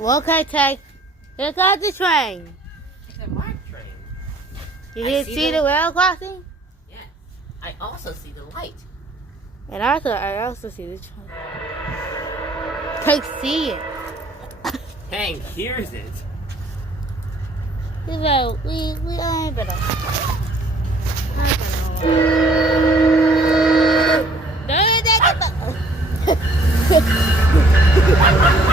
Okay, Tay. Here comes the train. It's a Marc train. You didn't see the rail crossing? Yes. I also see the light. And I also see the train. Tay see it. Hank hears it. He's like, we ain't better. Don't